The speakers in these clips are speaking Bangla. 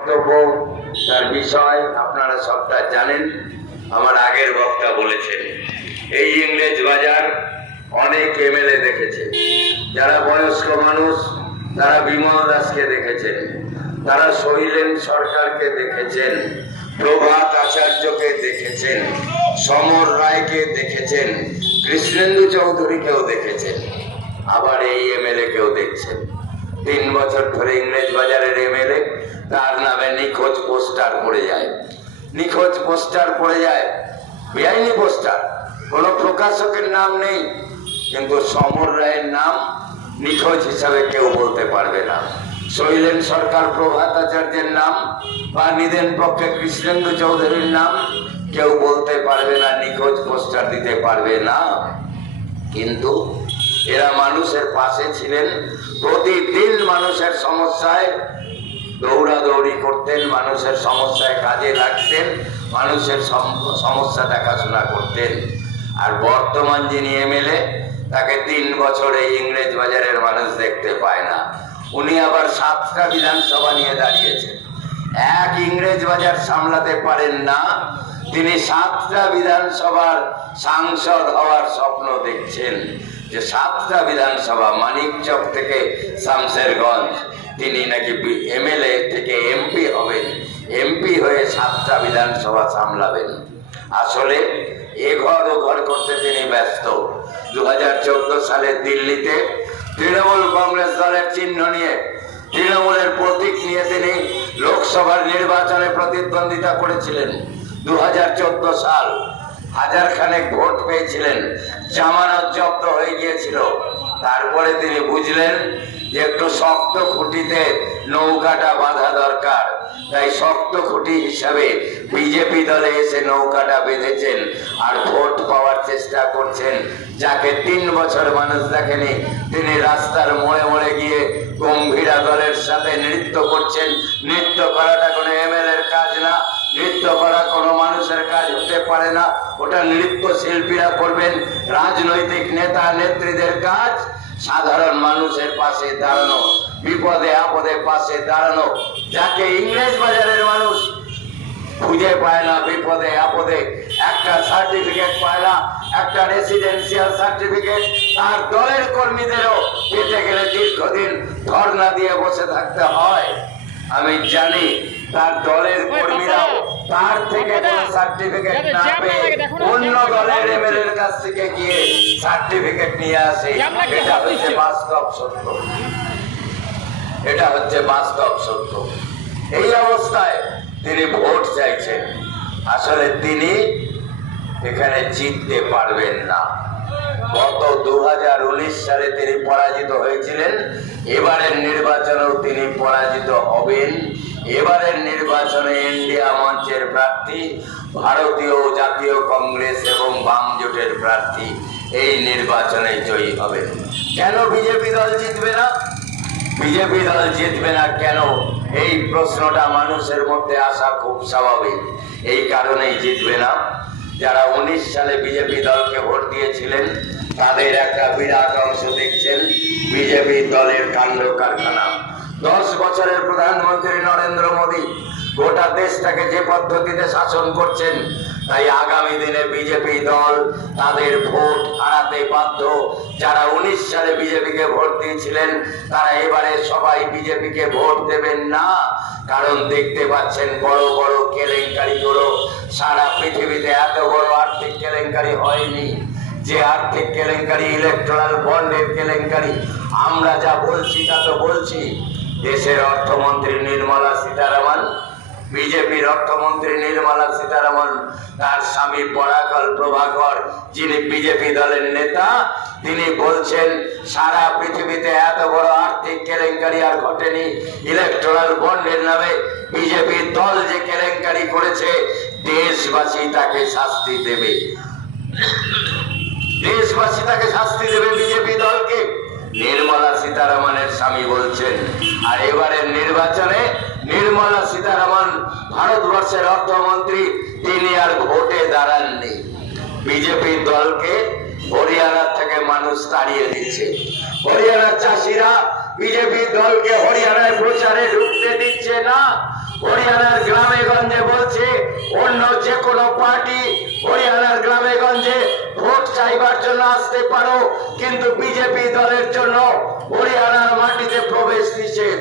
বক্তব্য তার বিষয় আপনারা সবটা জানেন। আমার আগের বক্তা বলেছেন, এই ইংরেজ বাজার অনেক এমএলএ দেখেছে। যারা বয়স্ক মানুষ, তারা বিমল দাসকে দেখেছেন। তারা শৈলেন সরকারকে দেখেছেন। প্রভাত আচার্যকে দেখেছেন। সমর রায়কে দেখেছেন। কৃষ্ণেন্দু চৌধুরীকেও দেখেছেন। আবার এই এমএলএ কেও দেখছেন। তিন বছর ধরে ইংরেজ বাজারের এমএলএ। তার নামে নিখোঁজ পোস্টার পড়ে যায়। নিখোঁজ পোস্টার পড়ে যায়। বেআইনি পোস্টার। কোন প্রকাশকের নাম নেই। কিন্তু সমর রায়ের নাম নিখোঁজ হিসাবে কেউ বলতে পারবে না। শৈলেন সরকার, প্রভাত আচার্যের নাম বা নিদেন পক্ষে কৃষ্ণেন্দু চৌধুরীর নাম কেউ বলতে পারবে না, নিখোঁজ পোস্টার দিতে পারবে না। কিন্তু এরা মানুষের পাশে ছিলেন। প্রতিদিন মানুষের সমস্যায় দৌড়াদৌড়ি করতেন, মানুষের সমস্যায় কাজে লাগতেন, মানুষের সম- সমস্যা দেখাশোনা করতেন। আর বর্তমান যিনি এমএলএ তাকে তিন বছরে ইংরেজ বাজারের মানুষ দেখতে পায় না। উনি আবার সাতটা বিধানসভা নিয়ে দাঁড়িয়েছেন। এক ইংরেজ বাজার সামলাতে পারেন না, তিনি সাতটা বিধানসভার সাংসদ হওয়ার স্বপ্ন দেখছেন যে সাতটা বিধানসভা মানিকচক থেকে শামশেরগঞ্জ তিনি নাকি এমএলএ থেকে এমপি হবেন। এমপি হয়ে সাতটা বিধানসভা সামলাবেন। আসলে এ ঘর ও ঘর করতে তিনি ব্যস্ত। দু সালে দিল্লিতে তৃণমূল কংগ্রেস দলের চিহ্ন নিয়ে তৃণমূলের প্রতীক নিয়ে তিনি লোকসভার নির্বাচনে প্রতিদ্বন্দ্বিতা করেছিলেন। দু হাজার চোদ্দ সাল হাজার খানেক ভোট পেয়েছিলেন। জামানত জব্দ হয়ে গিয়েছিল। তারপরে তিনি বুঝলেন একটু শক্ত খুঁটিতে নৌকাটা বাঁধা দরকার, তাই শক্ত খুঁটি হিসাবে বিজেপি দলে এসে নৌকাটা বেঁধেছেন আর ভোট পাওয়ার চেষ্টা করছেন। যাকে তিন বছর মানুষ দেখেনি, তিনি রাস্তার মোড়ে মোড়ে গিয়ে গম্ভীরা দলের সাথে নৃত্য করছেন। নৃত্য করাটা কোনো এমএলএর কাজ না, নৃত্য করা কোনো মানুষের কাজ হতে পারে না। ওটা নৃত্য শিল্পীরা করবেন। রাজনৈতিক নেতা, নেত্রীদের কাজ সাধারণ মানুষের পাশে দাঁড়ানো, বিপদে, আপদে পাশে দাঁড়ানো, যাকে ইংরেজ বাজারের মানুষ খুঁজে পায় না, বিপদে, আপদে। একটা সার্টিফিকেট পায় না, একটা রেসিডেন্সিয়াল সার্টিফিকেট তার দলের কর্মীদেরও পেতে গেলে দীর্ঘদিন ধর্ণা দিয়ে বসে থাকতে হয়। আমি জানি তার দলের কর্মীরাও তার থেকে কোনো সার্টিফিকেট না পেয়ে অন্য দলের এমএলএ এর কাছ থেকে গিয়ে সার্টিফিকেট নিয়ে আসে। এটা হচ্ছে বাস্তব সত্য। এটা হচ্ছে বাস্তব সত্য। এই অবস্থায় তিনি ভোট চাইছেন। আসলে তিনি এখানে জিততে পারবেন না। গত দু সালে তিনি পরাজিত হয়েছিলেন। এবারের নির্বাচনেও তিনি পরাজিত হবেন। এবারের নির্বাচনে ইন্ডিয়া মঞ্চের প্রার্থী, ভারতীয় জাতীয় কংগ্রেস এবং বাম জোটের প্রার্থী এই নির্বাচনে জয়ী হবে কেন বিজেপি দল জিতবে না? বিজেপি দল জিতবে না কেন? এই প্রশ্নটা মানুষের মধ্যে আসা খুব স্বাভাবিক। এই কারণেই জিতবে না। যারা উনিশ সালে বিজেপি দলকে ভোট দিয়েছিলেন, তাদের একটা বিরাট অংশ দেখছেন বিজেপি দলের কাণ্ড কারখানা। দশ বছরের প্রধানমন্ত্রী নরেন্দ্র মোদী গোটা দেশটাকে যে পদ্ধতিতে শাসন করছেন তাই আগামী দিনে বিজেপি দল তাদের ভোট হারাতে বাধ্য। যারা উনিশ সালে বিজেপিকে ভোট দিয়েছিলেন, তারা এবারে সবাই বিজেপিকে ভোট দেবেন না। কারণ দেখতে পাচ্ছেন বড় বড় কেলেঙ্কারি গুলো। সারা পৃথিবীতে এত বড় আর্থিক কেলেঙ্কারি হয়নি। যে আর্থিক কেলেঙ্কারি ইলেকট্রাল বন্ডের কেলেঙ্কারি, আমরা যা বলছি তা তো বলছি। দেশের অর্থমন্ত্রী নির্মলা সীতারামন বিজেপির অর্থমন্ত্রী নির্মলা সীতারামন, তার স্বামী পরাকল প্রভাকর, যিনি বিজেপি দলের নেতা, তিনি বলছেন, সারা পৃথিবীতে এত বড় আর্থিক কেলেঙ্কারি আর ঘটেনি ইলেকট্রাল বন্ডের নামে বিজেপি দল যে কেলেঙ্কারি করেছে, দেশবাসী তাকে শাস্তি দেবে। দেশবাসী তাকে শাস্তি দেবে বিজেপি দলকে। নির্মলা সীতারামনের স্বামী বলছেন, আর এবারের নির্বাচনে নির্মলা সীতারামন ভারতবর্ষের অর্থমন্ত্রী, তিনি আর ভোটে দাঁড়াননি। বিজেপি দলকে হরিয়ানা থেকে মানুষ তাড়িয়ে দিচ্ছে। হরিয়ানার চাষিরা বিজেপি দলকে হরিয়ানায় প্রচারে ঢুকতে দিচ্ছে না। হরিয়ানার গ্রামে গঞ্জে বলছে, অন্য যে কোনো পার্টি হরিয়ানার গ্রামে গঞ্জে ভোট চাইবার জন্য আসতে পারো, কিন্তু বিজেপি দলের জন্য হরিয়ানার মাটিতে প্রবেশ নিষেধ।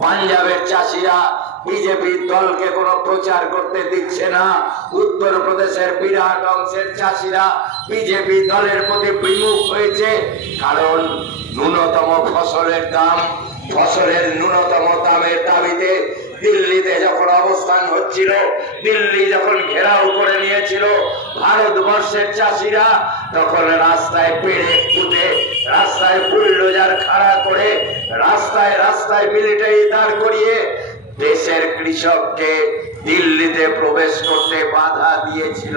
পাঞ্জাবের চাষিরা বিজেপি দলকে কোনো প্রচার করতে দিচ্ছে না। উত্তর প্রদেশের বিরাট অংশের চাষিরা বিজেপি দলের প্রতি বিমুখ হয়েছে। কারণ ন্যূনতম ফসলের দাম, ফসলের ন্যূনতম দামের দাবিতে দিল্লিতে যখন অবস্থান হচ্ছিল, দিল্লি যখন ঘেরাও করে নিয়েছিল, ভারতবর্ষের চাষিরা তখন রাস্তায় পেড়ে পুঁতে রাস্তায় বুলডোজার খাড়া করে রাস্তায় রাস্তায় মিলিটারি দাঁড় করিয়ে দেশের কৃষককে দিল্লিতে প্রবেশ করতে বাধা দিয়েছিল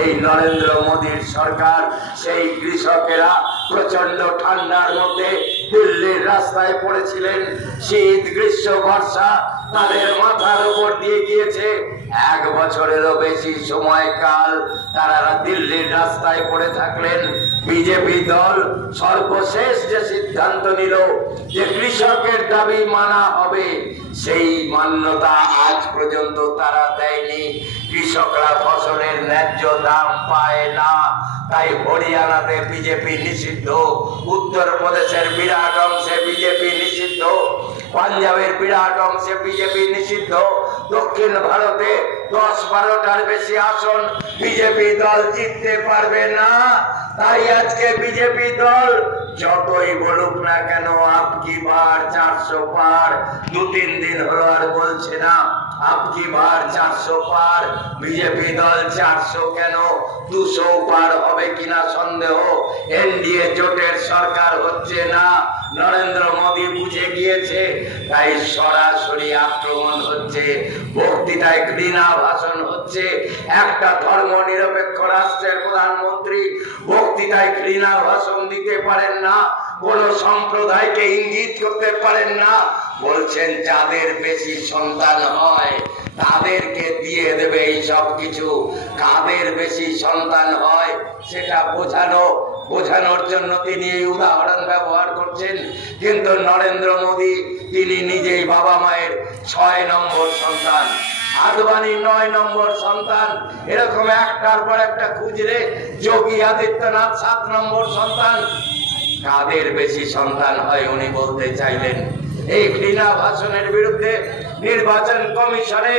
এই নরেন্দ্র মোদীর সরকার। সেই কৃষকেরা প্রচণ্ড ঠান্ডার মধ্যে দিল্লির রাস্তায় পড়েছিলেন। শীত, গ্রীষ্ম, বর্ষা তাদের মাথার উপর দিয়ে গিয়েছে। এক বছরেরও বেশি সময়কাল তারা দিল্লির রাস্তায় পড়ে থাকলেন। বিজেপি দল সর্বশেষ যে সিদ্ধান্ত নিল যে কৃষকের দাবি মানা হবে, সেই মান্যতা আজ পর্যন্ত তারা দেয়নি। কৃষকরা ফসলের ন্যায্য দাম পায় না। তাই হরিয়ানাতে বিজেপি নিষিদ্ধ, উত্তরপ্রদেশের বিরাট অংশে বিজেপি নিষিদ্ধ। পাঞ্জাবের বিরাট অংশে বিজেপি নিষিদ্ধ। দক্ষিণ ভারতে দশ বারোটার বেশি আসন বিজেপি দল জিততে পারবে না। তাই আজকে বিজেপি দল যতই বলুক না কেন আপকি বার চারশো পার? দু তিন দিন হলো আর বলছে না আপকি বার চারশো পার? বিজেপি দল চারশো কেন? দুশো পার হবে কিনা সন্দেহ? এনডিএ জোটের সরকার হচ্ছে না। নরেন্দ্র মোদী বুঝে গিয়েছে, তাই সরাসরি আক্রমণ হচ্ছে, বক্তৃতায় ঘৃণা ভাষণ হচ্ছে। একটা ধর্ম নিরপেক্ষ রাষ্ট্রের প্রধানমন্ত্রী বক্তৃতায় ঘৃণা ভাষণ দিতে পারেন না, কোন সম্প্রদায়কে ইঙ্গিত করতে পারেন না। বলছেন, যাদের বেশি সন্তান হয় তাদেরকে দিয়ে দেবে এই সব কিছু কাদের বেশি সন্তান হয়, সেটা বোঝানো। বোঝানোর জন্য তিনি এই উদাহরণ ব্যবহার করছেন। কিন্তু নরেন্দ্র মোদী, তিনি নিজেই বাবা মায়ের ছয় নম্বর সন্তান। আদবানি নয় নম্বর সন্তান। এরকম একটার পর একটা খুঁজলে যোগী আদিত্যনাথ সাত নম্বর সন্তান। কাদের বেশি সন্তান হয়, উনি বলতে চাইলেন। এই ঘৃণা ভাষণের বিরুদ্ধে নির্বাচন কমিশনে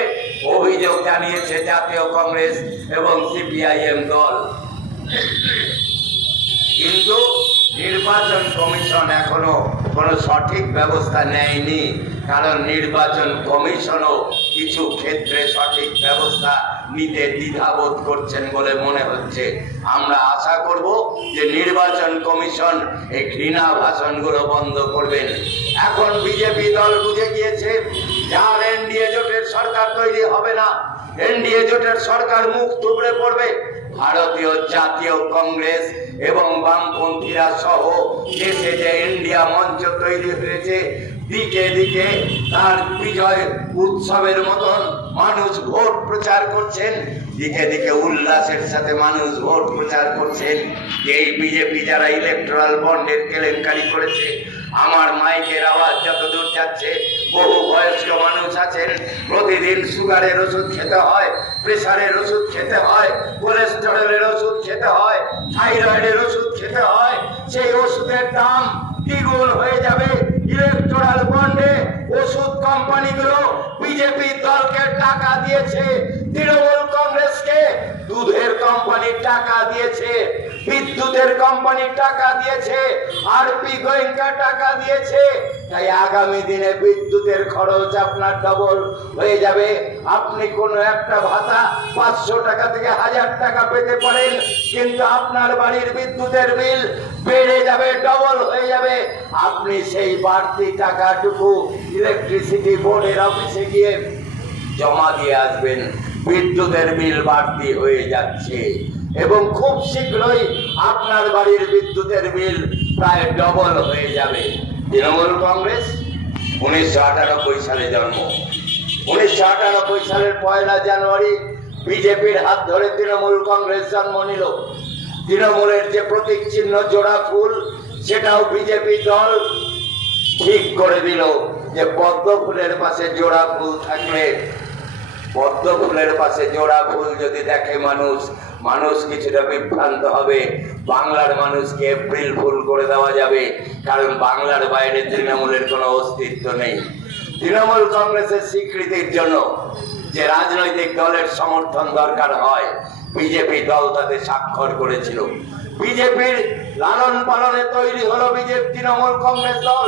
অভিযোগ জানিয়েছে জাতীয় কংগ্রেস এবং সিপিআইএম দল। কিন্তু নির্বাচন কমিশন এখনও কোনো সঠিক ব্যবস্থা নেয়নি, কারণ নির্বাচন কমিশনও কিছু ক্ষেত্রে সঠিক ব্যবস্থা নিতে দ্বিধাবোধ করছেন বলে মনে হচ্ছে। আমরা আশা করব যে নির্বাচন কমিশন এই ঘৃণা ভাষণগুলো বন্ধ করবেন। এখন বিজেপি দল বুঝে গিয়েছে যার এনডিএ জোটের সরকার তৈরি হবে না। এনডিএ জোটের সরকার মুখ থুবড়ে পড়বে। ভারতীয়, জাতীয় কংগ্রেস এবং বামপন্থীরা সহ দেশে যে ইন্ডিয়া মঞ্চ তৈরি হয়েছে, দিকে দিকে তার বিজয় উৎসবের মতন মানুষ ভোট প্রচার করছেন। দিকে দিকে উল্লাসের সাথে মানুষ ভোট প্রচার করছেন। এই বিজেপি যারা ইলেকট্রাল বন্ডের কেলেঙ্কারি করেছে আমার মাইকের আওয়াজ যতদূর যাচ্ছে, বহু বয়স্ক মানুষ আছেন। প্রতিদিন সুগারের ওষুধ খেতে হয়, প্রেসারের ওষুধ খেতে হয়, কোলেস্টেরলের ওষুধ খেতে হয়, থাইরয়েডের ওষুধ খেতে হয়। সেই ওষুধের দাম দ্বিগুণ হয়ে যাবে। ইলেকট্রাল বন্ডে ওষুধ কোম্পানিগুলো বিজেপি দলকে টাকা দিয়েছে। তৃণমূল কংগ্রেসকে দুধের কোম্পানি টাকা দিয়েছে। বিদ্যুতের কোম্পানি টাকা দিয়েছে আর পি গোয়েঙ্কা টাকা দিয়েছে। তাই আগামী দিনে বিদ্যুতের খরচ আপনার ডবল হয়ে যাবে। আপনি কোনো একটা ভাতা পাঁচশো টাকা থেকে হাজার টাকা পেতে পারেন, কিন্তু আপনার বাড়ির বিদ্যুতের বিল বেড়ে যাবে ডবল হয়ে যাবে। আপনি সেই বাড়তি টাকাটুকু ইলেকট্রিসিটি বোর্ডের অফিসে গিয়ে জমা দিয়ে আসবেন। বিদ্যুতের বিল বাড়তি হয়ে যাচ্ছে। এবং খুব শীঘ্রই আপনার বাড়ির বিদ্যুতের বিল প্রায় ডবল হয়ে যাবে। তৃণমূল কংগ্রেস উনিশশো আটানব্বই সালে জন্ম। উনিশশো আটানব্বই সালের পয়লা জানুয়ারি বিজেপির হাত ধরে তৃণমূল কংগ্রেস জন্ম নিল। তৃণমূলের যে প্রতীক চিহ্ন জোড়া ফুল, সেটাও বিজেপি দল ঠিক করে দিল যে পদ্ম ফুলের পাশে জোড়া ফুল থাকলে, পদ্ম ফুলের পাশে জোড়া ফুল যদি দেখে মানুষ মানুষ কিছুটা বিভ্রান্ত হবে। বাংলার মানুষকে এপ্রিল ফুল করে দেওয়া যাবে, কারণ বাংলার বাইরে তৃণমূলের কোনো অস্তিত্ব নেই। তৃণমূল কংগ্রেসের স্বীকৃতির জন্য যে রাজনৈতিক দলের সমর্থন দরকার হয়, বিজেপি দল তাতে স্বাক্ষর করেছিল। বিজেপির লালন পালনে তৈরি হলো বিজেপি তৃণমূল কংগ্রেস দল।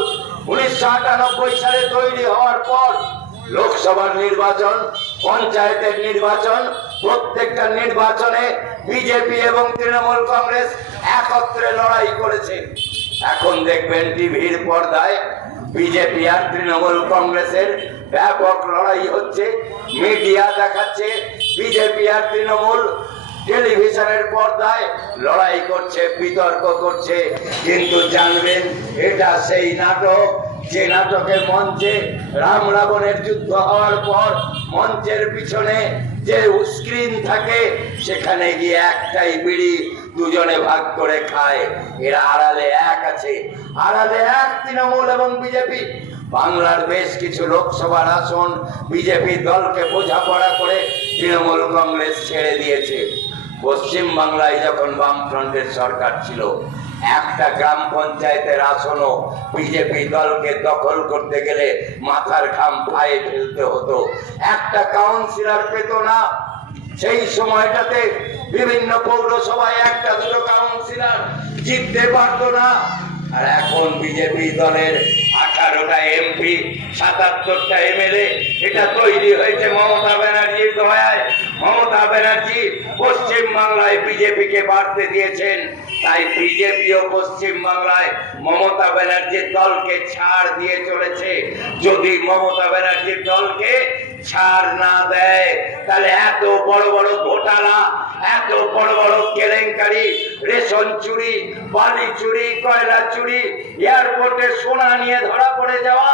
উনিশশো আটানব্বই সালে তৈরি হওয়ার পর লোকসভার নির্বাচন, পঞ্চায়েতের নির্বাচন প্রত্যেকটা নির্বাচনে বিজেপি এবং তৃণমূল কংগ্রেস একত্রে লড়াই করেছে। এখন দেখবেন টিভির পর্দায় বিজেপি আর তৃণমূল কংগ্রেসের ব্যাপক লড়াই হচ্ছে, মিডিয়া দেখাচ্ছে, বিজেপি আর তৃণমূল টেলিভিশনের পর্দায় লড়াই করছে, বিতর্ক করছে। কিন্তু জানবেন, এটা সেই নাটক যে নাটকের মঞ্চে রাম রাবণের যুদ্ধ হওয়ার পর মঞ্চের পিছনে যে স্ক্রিন থাকে, সেখানে গিয়ে একটাই বিড়ি দুজনে ভাগ করে খায়। এরা আড়ালে এক আছে। আড়ালে এক তৃণমূল এবং বিজেপি। বাংলার বেশ কিছু লোকসভার আসন বিজেপি দলকে বোঝাপড়া করে তৃণমূল কংগ্রেস ছেড়ে দিয়েছে। পশ্চিম বাংলায় যখন বামফ্রন্টের সরকার ছিল একটা গ্রাম পঞ্চায়েতের আসনও বিজেপি দলকে দখল করতে গেলে মাথার ঘাম পায়ে ফেলতে হতো। একটা কাউন্সিলর পেত না। সেই সময়টাতে বিভিন্ন পৌরসভায় একটা দুটো কাউন্সিলর জিততে পারতো না। আর এখন বিজেপি দলের আঠারোটা এমপি সাতাত্তরটা এমএলএ এটা তৈরি হয়েছে মমতা ব্যানার্জির দয়ায়। মমতা ব্যানার্জি পশ্চিম বাংলায় বিজেপিকে বাড়তে দিয়েছেন। তাই বিজেপিও পশ্চিম বাংলায় মমতা ব্যানার্জির দলকে ছাড় দিয়ে চলেছে। যদি মমতা ব্যানার্জির দলকে ছাড় না দেয়, তাহলে এত বড় বড় ঘোটালা, এত বড় বড় কেলেঙ্কারি, রেশন চুরি, বালি চুরি, কয়লা চুরি, এয়ারপোর্টে সোনা নিয়ে ধরা পড়ে যাওয়া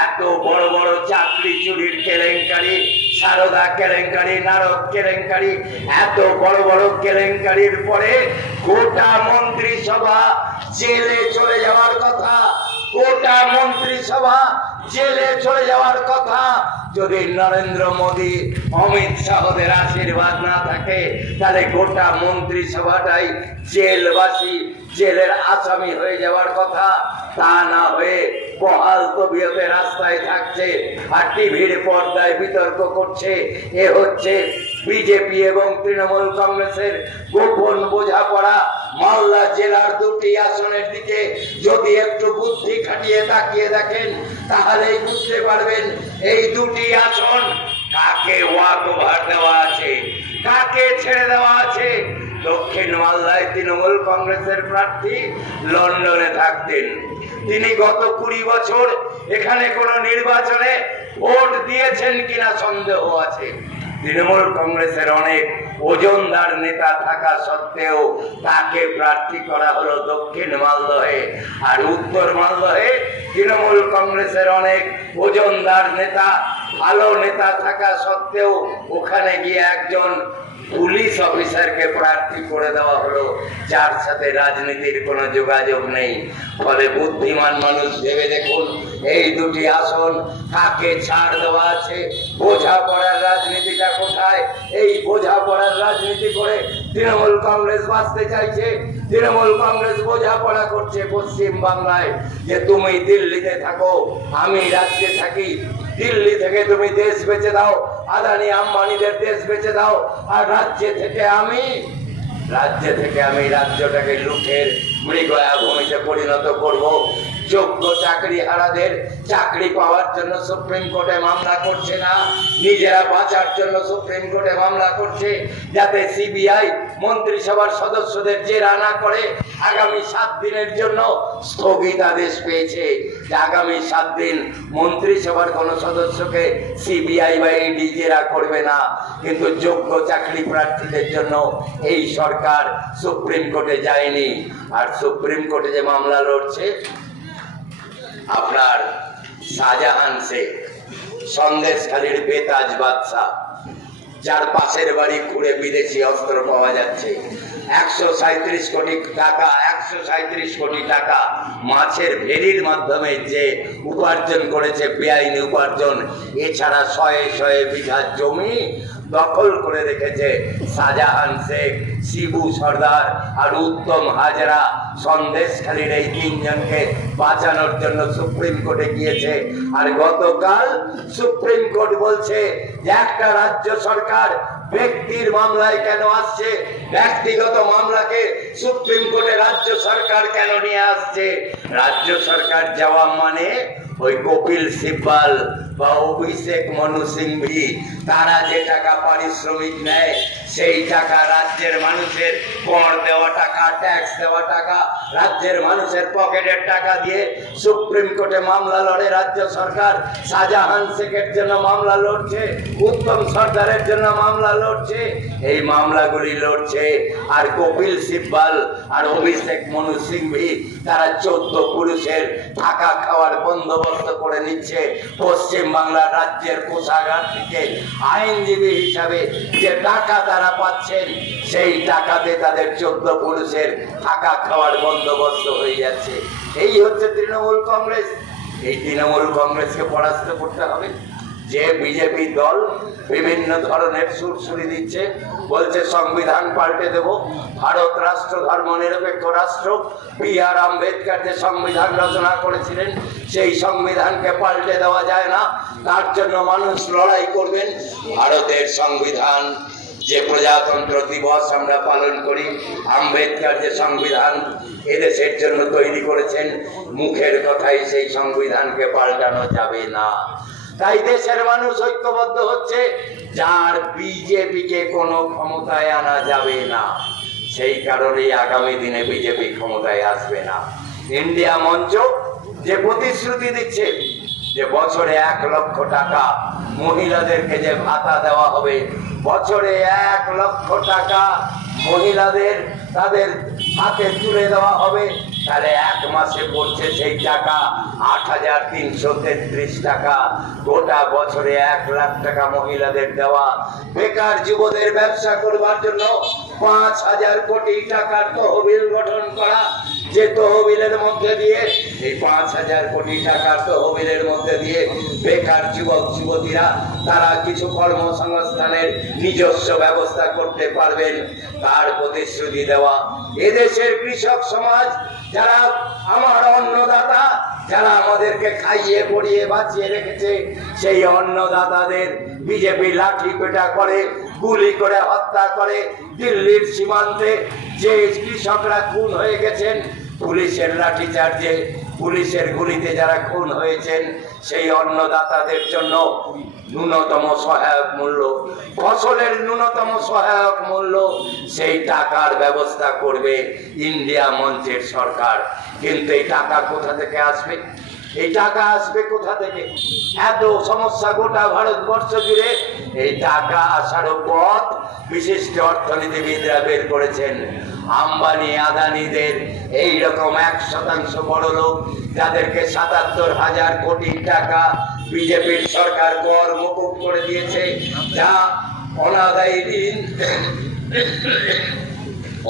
এত বড় বড় চাকরি চুরির কেলেঙ্কারি, সারদা কেলেঙ্কারি নারক কেলেঙ্কারি, এত বড় বড় কেলেঙ্কারির পরে গোটা মন্ত্রিসভা জেলে চলে যাওয়ার কথা। গোটা মন্ত্রিসভা জেলে চলে যাওয়ার কথা। যদি নরেন্দ্র মোদী অমিত শাহদের আশীর্বাদ না থাকে, তাহলে গোটা মন্ত্রিসভাটাই জেলবাসী, জেলের আসামি হয়ে যাওয়ার কথা। তা না হয়ে বহাল তবিয়তে রাস্তায় থাকছে আর টিভির পর্দায় বিতর্ক করছে। এ হচ্ছে বিজেপি এবং তৃণমূল কংগ্রেসের গোপন বোঝাপড়া। মালদা জেলার দুটি আসনের দিকে যদি একটু বুদ্ধি খাটিয়ে তাকিয়ে দেখেন, তাহলেই বুঝতে পারবেন এই দুটি আসন কাকে ওয়াক ওভার দেওয়া আছে, কাকে ছেড়ে দেওয়া আছে। দক্ষিণ মালদায় তৃণমূল কংগ্রেসের প্রার্থী লন্ডনে থাকতেন। তিনি গত কুড়ি বছর এখানে কোনো নির্বাচনে ভোট দিয়েছেন কিনা সন্দেহ আছে। তৃণমূল কংগ্রেসের অনেক ওজনদার নেতা থাকা সত্ত্বেও তাকে প্রার্থী করা হলো দক্ষিণ মালদহে আর উত্তর মালদহে তৃণমূল কংগ্রেসের অনেক ওজনদার নেতা, ভালো নেতা থাকা সত্ত্বেও ওখানে গিয়ে একজন পুলিশ অফিসারকে প্রার্থী করে দেওয়া হলো। যার সাথে রাজনীতির কোনো যোগাযোগ নেই। ফলে বুদ্ধিমান মানুষ ভেবে দেখুন, এই দুটি আসন কাকে ছাড় দেওয়া আছে? বোঝাপড়ার রাজনীতিটা কোথায়? এই বোঝাপড়ার রাজনীতি করে তৃণমূল কংগ্রেস বাঁচতে চাইছে। তৃণমূল কংগ্রেস বোঝাপড়া করছে পশ্চিম বাংলায় যে তুমি দিল্লিতে থাকো, আমি রাজ্যে থাকি দিল্লি থেকে তুমি দেশ বেঁচে দাও, আদানি আম্বানিদের দেশ বেঁচে দাও, আর রাজ্যে থেকে আমি, রাজ্যে থেকে আমি রাজ্যটাকে লুঠের মৃগয়া ভূমিতে পরিণত করব। যোগ্য চাকরি হারাদের চাকরি পাওয়ার জন্য সুপ্রিম কোর্টে মামলা করছে না। নিজেরা বাঁচার জন্য সুপ্রিম কোর্টে মামলা করছে যাতে সিবিআই মন্ত্রিসভার সদস্যদের জেরা না করে আগামী সাত দিনের জন্য স্থগিতাদেশ পেয়েছে। যে আগামী সাত দিন মন্ত্রিসভার কোন সদস্যকে সিবিআই বা ইডি জেরা করবে না। কিন্তু যোগ্য চাকরি প্রার্থীদের জন্য এই সরকার সুপ্রিম কোর্টে যায়নি। আর সুপ্রিম কোর্টে যে মামলা লড়ছে আপনার শাহজাহান শেখ, সন্দেশখালীর বেতাজ বাদশাহ, যার পাশের বাড়ি ঘুরে বিদেশি অস্ত্র পাওয়া যাচ্ছে। একশো সাঁত্রিশ কোটি টাকা, একশো সাঁত্রিশ কোটি টাকা মাছের ভেরির মাধ্যমে যে উপার্জন করেছে, বেআইনি উপার্জন, এছাড়া শয়ে শয়ে বিঘা জমি দখল করে রেখেছে শাহজাহান শেখ, শিবু সর্দার আর উত্তম হাজরা। সন্দেশখালীর এই তিনজনকে বাঁচানোর জন্য সুপ্রিম কোর্টে গিয়েছে। আর গতকাল সুপ্রিম কোর্ট বলছে যে একটা রাজ্য সরকার ব্যক্তির মামলায় কেন আসছে? ব্যক্তিগত মামলাকে সুপ্রিম কোর্টে রাজ্য সরকার কেন নিয়ে আসছে? রাজ্য সরকার যাওয়া মানে ওই কপিল সিব্বাল বা অভিষেক মনু সিংভি, তারা যে টাকা পারিশ্রমিক নেয়, সেই টাকা রাজ্যের মানুষের কর দেওয়া টাকা ট্যাক্স দেওয়া টাকা, রাজ্যের মানুষের পকেটের টাকা দিয়ে সুপ্রিম কোর্টে মামলা লড়ে রাজ্য সরকার। শাহজাহান শেখের জন্য মামলা লড়ছে, উত্তম সর্দারের জন্য মামলা লড়ছে, এই মামলাগুলি লড়ছে আর কপিল সিব্বাল আর অভিষেক মনু সিংভি, তারা চোদ্দ পুরুষের থাকা খাওয়ার বন্দোবস্ত করে নিচ্ছে। পশ্চিম বাংলা রাজ্যের কোষাগার থেকে আইনজীবী হিসাবে যে টাকা তারা পাচ্ছেন, সেই টাকাতে তাদের চোদ্দ পুরুষের থাকা খাওয়ার বন্দোবস্ত হয়ে যাচ্ছে। এই হচ্ছে তৃণমূল কংগ্রেস। এই তৃণমূল কংগ্রেসকে পরাস্ত করতে হবে। যে বিজেপি দল বিভিন্ন ধরনের সুরসুরি দিচ্ছে, বলছে সংবিধান পাল্টে দেব। ভারত রাষ্ট্র, ধর্ম নিরপেক্ষ রাষ্ট্র বি আর আম্বেদকর যে সংবিধান রচনা করেছিলেন। সেই সংবিধানকে পাল্টে দেওয়া যায় না। তার জন্য মানুষ লড়াই করবেন। ভারতের সংবিধান, যে প্রজাতন্ত্র দিবস আমরা পালন করি আম্বেদকর যে সংবিধান এদেশের জন্য তৈরি করেছেন। মুখের কথাই সেই সংবিধানকে পাল্টানো যাবে না। তাই দেশের মানুষ ঐক্যবদ্ধ হচ্ছে, যার বিজেপিকে কোনো ক্ষমতায় আনা যাবে না। সেই কারণেই আগামী দিনে বিজেপি ক্ষমতায় আসবে না। ইন্ডিয়া মঞ্চ যে প্রতিশ্রুতি দিচ্ছে, যে বছরে এক লক্ষ টাকা মহিলাদেরকে যে ভাতা দেওয়া হবে, বছরে এক লক্ষ টাকা মহিলাদের তাদের হাতে তুলে দেওয়া হবে তাহলে এক মাসে পড়ছে সেই টাকা, আট হাজার তিনশো তেত্রিশ টাকা। গোটা বছরে এক লাখ টাকা মহিলাদের দেওয়া। বেকার যুবদের ব্যবসা করবার জন্য পাঁচ হাজার কোটি টাকার তহবিল গঠন করা, যে তহবিলের মধ্যে দিয়ে, এই পাঁচ হাজার কোটি টাকার তহবিলের মধ্যে দিয়ে বেকার যুবক, যুবতীরা, তারা কিছু কর্মসংস্থানের নিজস্ব ব্যবস্থা করতে পারবেন, তার প্রতিশ্রুতি দেওয়া। এদেশের কৃষক সমাজ যারা আমার অন্নদাতা, যারা আমাদেরকে খাইয়ে, পড়িয়ে, বাঁচিয়ে রেখেছে, সেই অন্নদাতাদের বিজেপি লাঠি পেটা করে, গুলি করে, হত্যা করে দিল্লির সীমান্তে যে কৃষকরা খুন হয়ে গেছেন, পুলিশের লাঠি চার্জে পুলিশের গুলিতে যারা খুন হয়েছেন, সেই অন্নদাতাদের জন্য ন্যূনতম সহায়ক মূল্য, ফসলের ন্যূনতম সহায়ক মূল্য, সেই টাকার ব্যবস্থা করবে ইন্ডিয়া মঞ্চের সরকার। কিন্তু এই টাকা কোথা থেকে আসবে? এই টাকা আসবে কোথা থেকে? এত সমস্যা গোটা ভারতবর্ষ জুড়ে এই টাকা আসারও পথ বিশিষ্ট অর্থনীতিবিদরা বের করেছেন। আম্বানি, আদানিদের এই রকম এক শতাংশ বড় লোক যাদেরকে সাতাত্তর হাজার কোটি টাকা বিজেপির সরকার কর মকুব করে দিয়েছে। যা অনাদায়ী ঋণ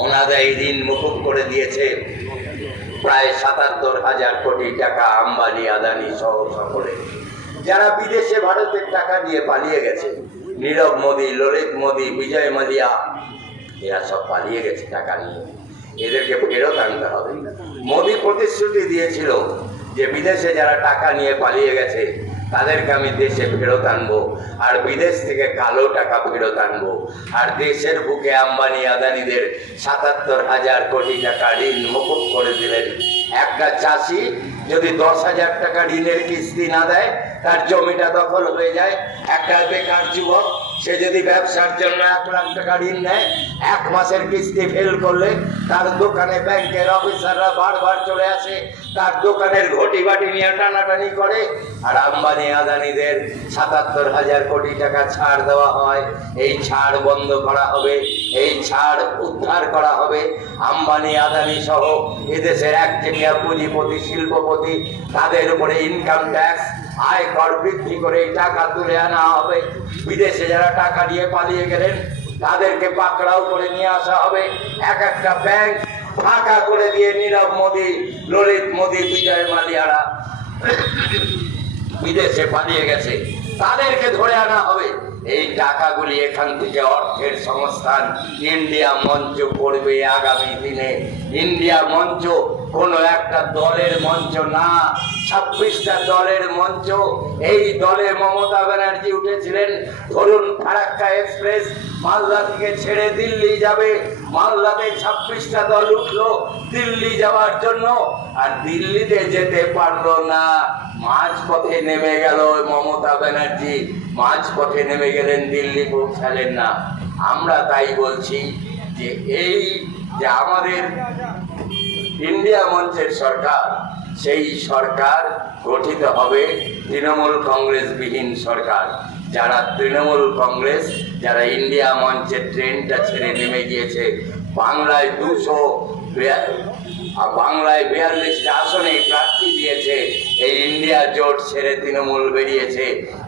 অনাদায়ী ঋণ মুকুব করে দিয়েছে। প্রায় সাতাত্তর হাজার কোটি টাকা আম্বানি, আদানি সহ সকলে। যারা বিদেশে ভারতের টাকা নিয়ে পালিয়ে গেছে, নীরব মোদী, ললিত মোদী, বিজয় মালিয়া এরা সব পালিয়ে গেছে, টাকা নিয়ে। এদেরকে ফেরত আনতে হবে। মোদী প্রতিশ্রুতি দিয়েছিল যে, বিদেশে যারা টাকা নিয়ে পালিয়ে গেছে, তাদেরকে আমি দেশে ফেরত আনব, আর বিদেশ থেকে কালো টাকা ফেরত আনব। আর দেশের বুকে আম্বানি আদানিদের সাতাত্তর হাজার কোটি টাকা ঋণ মকুব করে দিলেন। একটা চাষি যদি দশ হাজার টাকা ঋণের কিস্তি না দেয়, তার জমিটা দখল হয়ে যায়। একটা বেকার যুবক সে যদি ব্যবসার জন্য এক লাখ টাকা ঋণ নেয়, এক মাসের কিস্তি ফেল করলে তার দোকানে ব্যাংকের অফিসাররা বারবার চলে আসে, তার দোকানের ঘটি বাটি নিয়ে টানাটানি করে। আর আম্বানি আদানিদের সাতাত্তর হাজার কোটি টাকা ছাড় দেওয়া হয়। এই ছাড় বন্ধ করা হবে, এই ছাড় উদ্ধার করা হবে। আম্বানি আদানি সহ এদেশের একচেটিয়া পুঁজিপতি, শিল্পপতি, তাদের উপরে ইনকাম ট্যাক্স আয় কর বৃদ্ধি করে টাকা তুলে আনা হবে। বিদেশে যারা টাকা নিয়ে পালিয়ে গেলেন, তাদেরকে পাকড়াও করে নিয়ে আসা হবে। এক একটা ব্যাংক ফাঁকা করে দিয়ে নীরব মোদী, ললিত মোদী, বিজয় মালিয়ারা বিদেশে পালিয়ে গেছে। তাদেরকে ধরে আনা হবে। এই টাকাগুলি এখান থেকে অর্থের সংস্থান ইন্ডিয়া মঞ্চ করবে আগামী দিনে। ইন্ডিয়া মঞ্চ কোনো একটা দলের মঞ্চ না। ছাব্বিশটা দলের মঞ্চ। এই দলে মমতা ব্যানার্জি উঠেছিলেন। ধরুন, ফারাক্কা এক্সপ্রেস মালদা থেকে ছেড়ে দিল্লি যাবে। মালদাতে ছাব্বিশটা দল উঠল দিল্লি যাওয়ার জন্য। আর দিল্লিতে যেতে পারল না। মাঝপথে নেমে গেল মমতা ব্যানার্জি। মাঝপথে নেমে গেলেন দিল্লি, পৌঁছালেন না। আমরা তাই বলছি যে এই যে আমাদের ইন্ডিয়া মঞ্চের সরকার, সেই সরকার গঠিত হবে তৃণমূল কংগ্রেস বিহীন সরকার। যারা তৃণমূল কংগ্রেস, যারা ইন্ডিয়া মঞ্চের ট্রেনটা ছেড়ে নেমে গিয়েছে, বাংলায় দুশো আর বাংলায় বিয়াল্লিশটা আসনে প্রার্থী দিয়েছে, এই ইন্ডিয়া জোট ছেড়ে তৃণমূল বেরিয়েছে।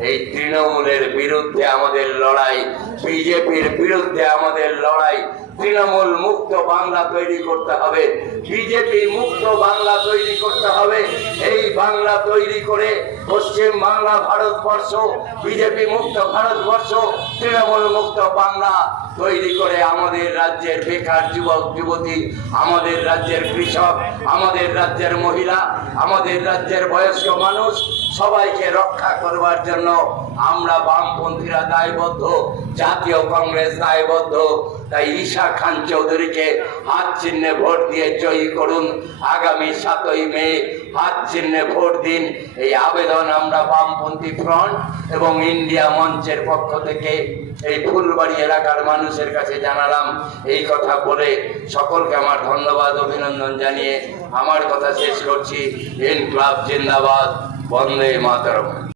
এই তৃণমূলের বিরুদ্ধে আমাদের লড়াই, বিজেপির বিরুদ্ধে আমাদের লড়াই তৃণমূল মুক্ত বাংলা তৈরি করতে হবে। বিজেপি মুক্ত বাংলা তৈরি করতে হবে। এই বাংলা তৈরি করে পশ্চিম বাংলা ভারতবর্ষ, বিজেপি মুক্ত ভারতবর্ষ, তৃণমূল মুক্ত বাংলা তৈরি করে আমাদের রাজ্যের বেকার যুবক, যুবতী, আমাদের রাজ্যের কৃষক, আমাদের রাজ্যের মহিলা, আমাদের রাজ্যের বয়স্ক মানুষ সবাইকে রক্ষা করবার জন্য আমরা বামপন্থীরা দায়বদ্ধ, জাতীয় কংগ্রেস দায়বদ্ধ তাই ঈশা খান চৌধুরীকে হাত চিহ্নে ভোট দিয়ে জয়ী করুন আগামী সাতই মে। হাত চিহ্নে ভোট দিন। এই আবেদন আমরা বামপন্থী ফ্রন্ট এবং ইন্ডিয়া মঞ্চের পক্ষ থেকে এই ফুলবাড়ি এলাকার মানুষের কাছে জানালাম এই কথা বলে সকলকে আমার ধন্যবাদ, অভিনন্দন জানিয়ে আমার কথা শেষ করছি। ইন ক্লাব জিন্দাবাদ। বন্দে মাতরম।